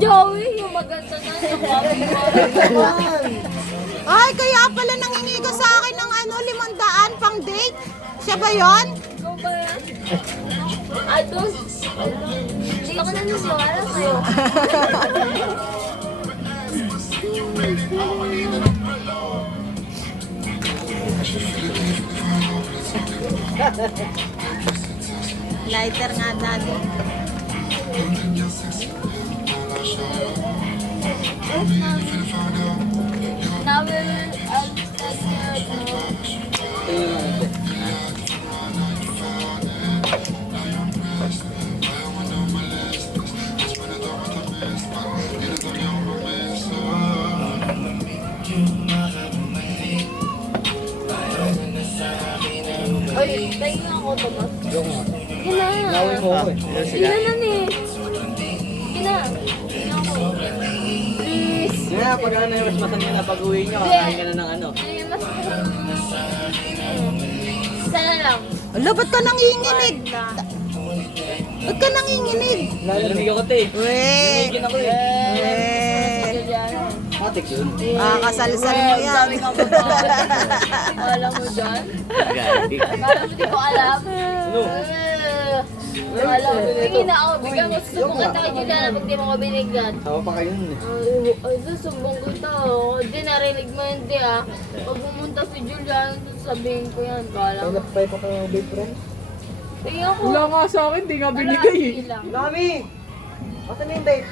Joey, yung maganda na Ay, kaya pala nangingi ka sa akin ng 500 pang date. Siya ba yun? Ikaw ba yan? Ados. Hindi ako naniniwala sa'yo. Lighter nga dati. Now I'll Oy, tayo nga ako, Tomas. Sige na. Lawin mo ako eh. Sige na ni. Sige na. Sige na ako. Please. Kaya pag ano yung mas matanda na pag-uwi nyo, kakain ka na ng ano. Sige, mas... Isa na lang. Ala, ba't ka nanginginig? Ba't ka nanginginig? Lalamig ako te. Weh! Nanigin ako eh. Weh! Matik yun. Kasalsal mo yan. Dami kang babae. Alam mo dyan? Gagi. Alam mo, di ko alam. Ano? Alam mo, tingin na ako. Bigyan mo, susubukan tayo Juliana pag di mo ko binigyan. Tawa pa kayo nun eh. Ay, susumbong kita. Di narinig mo yun, di ah. Pag pumunta si Juliana, sabihin ko yan. Kala mo. Nagpay pa kayo babe friend? Tingin ako. Wala nga sa akin, di nga binigay eh. Lang. Mami! Ate na yung date?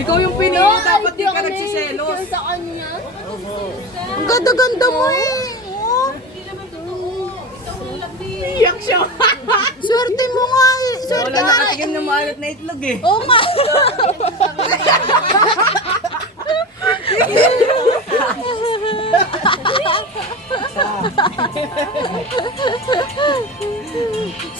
Ikaw yung pinili, dapat di ka nagsiselos. Sa kanya. Ang ganda-ganda mo eh. Oh. Iyak siya. Swerte mo nga eh. Swerte Wala nga. nakatikim ng maalat na itlog eh. Oo nga.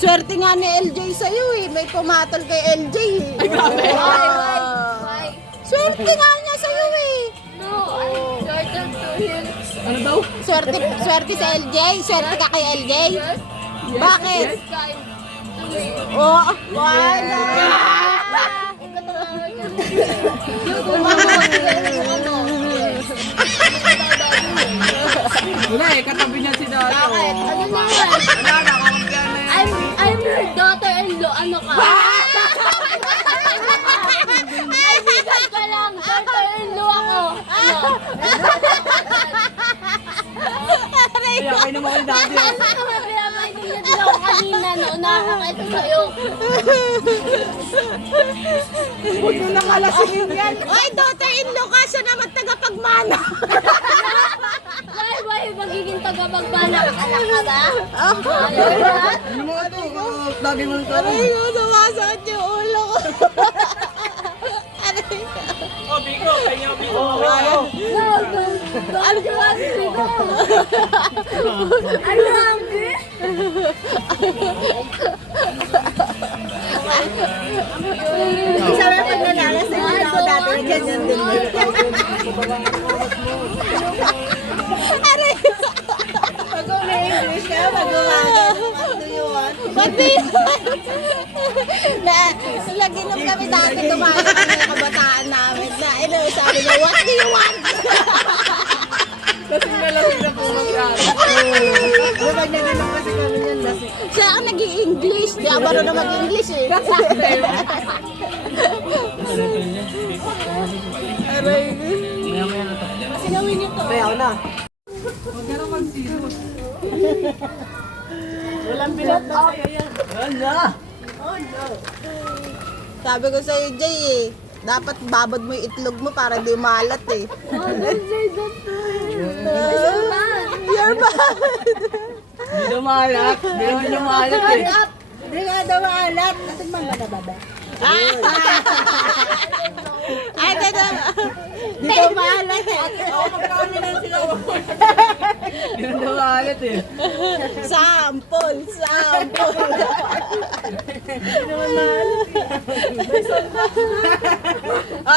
Swerte nga ni LJ sa'yo eh. May pumatol kay LJ eh. Ay, grabe. Why? Swerte nga niya sa'yo eh. No, I'm shorter to him. Ano daw? Swerte sa LJ. Swerte ka kay LJ. Yes. Bakit? Yes, kind to me. Oh, wala. Wala eh, katabi niya si Dato. Bakit? Ano naman? Wala, nakakampiyan na yan. I'm her daughter-in-law. Ano ka? Naibigan ka lang. Daughter-in-law ako. Ano? Kaya kayo naman kayo dati. Ano naman pinapaitin din ako kanina noon nakakita sa'yo. Huwag mo nakalasingin yan. Ay, daughter-in-law ka. Siya naman tagapagmana. Dahil ba yung magiging tagapagbana ka? Anak ka ba? Oh. Ano ba? Ano mo ito? Lagi mo ito. Aray ko, sumasakit yung ulo ko. Aray ko. Oh, Biko. Kanya Biko. Ano ka ba? Ano ang Sabi pag nalalasing na ako dati, ganyan din. Aray ko. Pag umi-English ka, mag-umaga. What do you want? What do you want? Naginom kami dati, tumakas kami yung kabataan namin. Sabi niya, what do you want? Lasing na po mag-aaral. Ano ba niya din kasi kami yan lasing? Siya ang nag-i-English. Di ako marunong mag-English eh. Aray ko. Sinawin niyo to. Kaya ako na. Huwag ka naman serious. Walang pilot na sa'yo yan. Wala. Sabi ko sa'yo, Jay eh. Dapat babad mo yung itlog mo para di malat eh. You're bad. Hindi na maalat. Hindi naman niya maalat eh. Hindi nga daw maalat. Natigman ba na baba? Ay, tata. Di daw maalat eh. Hindi na maalat eh. Sample.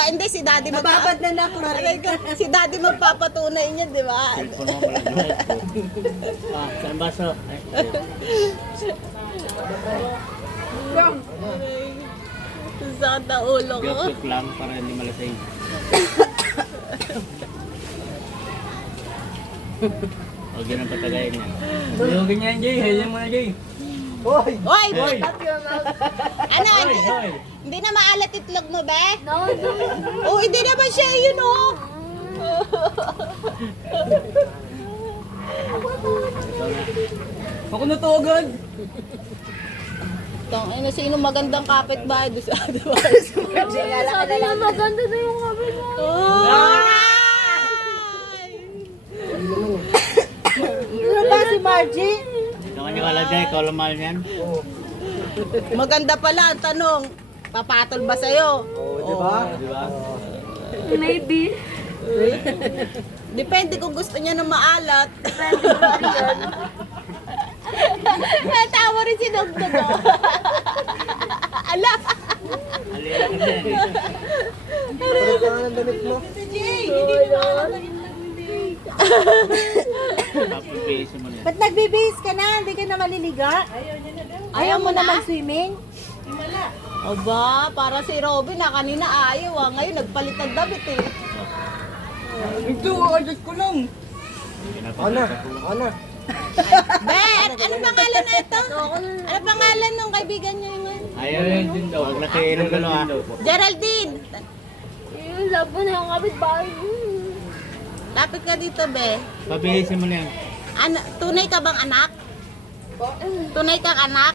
Hindi si Daddy Nababad na na, Clary. Si Daddy magpapatunay niya, di ba? Saan baso? lang. Sa ulo ko. Joke lang para hindi malasing. Huwag yun ang patagayin niya. Huyugin niya yan, Jay. Hilin mo na, Jay. Hoy! Hoy! Stop your mouth. Ano? Hoy! Hoy! Hindi na maalat itlog mo, be? No, don't. Oh, hindi naman siya yun, oh. Ako na to agad. Tang ina, sino magandang kapitbahay doon sa diba? Sabi na maganda na yung kapit mo. Ano ba si Margie? Hindi ka maniwala, Jay. Ikaw lang mahal niyan. Maganda pala ang tanong. Papatol ba sa'yo? Di ba? Maybe. Depende kung gusto niya ng maalat. Tawa rin si Dogdog. Oh. Ala! Alila ka na yan. Si Jay, hindi na maalat ang Tapos bihis mo na yan. Ba't nagbibihis ka na? Hindi ka na maliliga? Ayaw mo na mag-swimming? Aba, para si Robin na kanina ayaw ah. Ngayon nagpalit ng damit eh. Ito, adjust ko lang. Ana. Ben, ano pangalan na ito? Ano pangalan ng kaibigan niyo yun? Ayaw yun din daw. Huwag nakainom ka lang, ah. Geraldine! Yung labo na yung kapit bahay. Lapit ka dito, be. Pabihisin mo na yan. Tunay ka bang anak? Tunay kang anak?